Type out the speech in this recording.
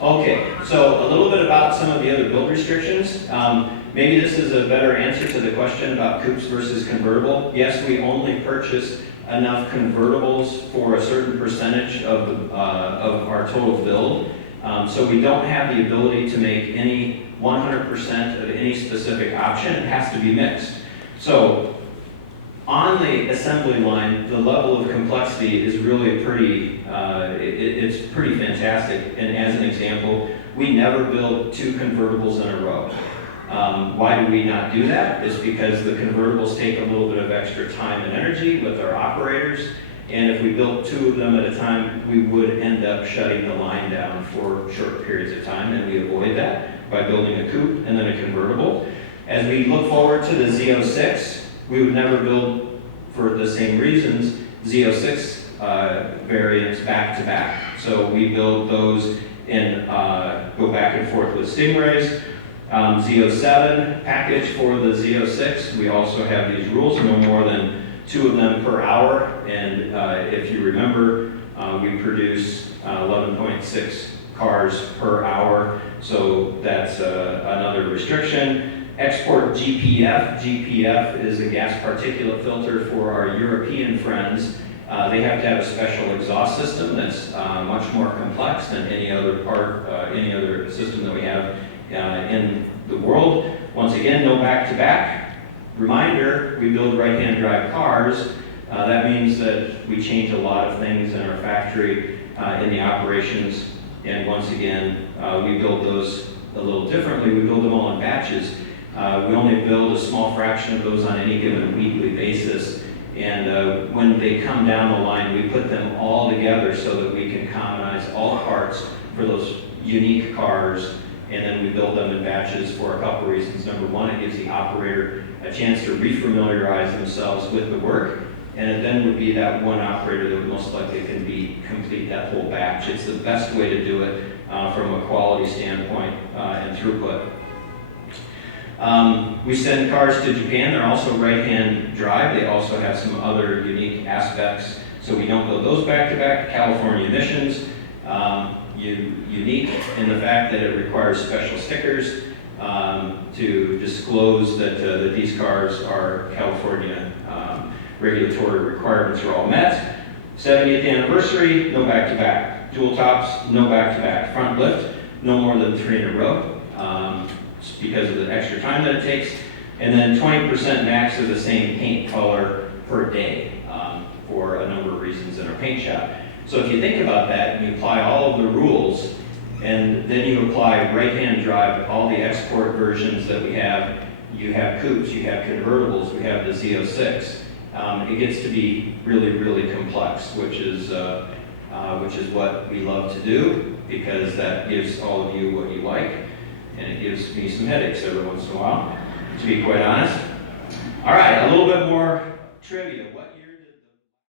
Okay, so a little bit about some of the other build restrictions. Maybe this is a better answer to the question about coupes versus convertible. Yes, we only purchase enough convertibles for a certain percentage of our total build. So we don't have the ability to make any 100% of any specific option. It has to be mixed. So on the assembly line, the level of complexity is really pretty, it's pretty fantastic. And as an example, we never build two convertibles in a row. Why do we not do that? It's because the convertibles take a little bit of extra time and energy with our operators. And if we built two of them at a time, we would end up shutting the line down for short periods of time, and we avoid that by building a coupe and then a convertible. As we look forward to the Z06, we would never build, for the same reasons, Z06 variants back to back. So we build those and go back and forth with Stingrays. Z07 package for the Z06, we also have these rules, no more than 2 of them per hour, and if you remember, we produce 11.6 cars per hour, so that's another restriction. Export GPF. GPF is a gas particulate filter for our European friends. They have to have a special exhaust system that's much more complex than any other any other system that we have in the world. Once again, no back-to-back. Reminder, we build right-hand drive cars. That means that we change a lot of things in our factory, in the operations, and once again, we build those a little differently. We build them all in batches. We only build a small fraction of those on any given weekly basis, and when they come down the line, we put them all together so that we can commonize all parts for those unique cars, and then we build them in batches for a couple reasons. Number one, it gives the operator a chance to refamiliarize themselves with the work, and it then would be that one operator that would most likely complete that whole batch. It's the best way to do it from a quality standpoint and throughput. We send cars to Japan. They're also right-hand drive. They also have some other unique aspects, so we don't build those back-to-back. California emissions, unique in the fact that it requires special stickers to disclose that these cars are California regulatory requirements are all met. 70th anniversary, no back-to-back. Dual tops, no back-to-back. Front lift, no more than 3 in a row because of the extra time that it takes. And then 20% max of the same paint color per day for a number of reasons in our paint shop. So if you think about that, and you apply all of the rules, and then you apply right-hand drive, all the export versions that we have, you have coupes, you have convertibles, we have the Z06. It gets to be really, really complex, which is what we love to do, because that gives all of you what you like, and it gives me some headaches every once in a while, to be quite honest. All right, a little bit more trivia. What year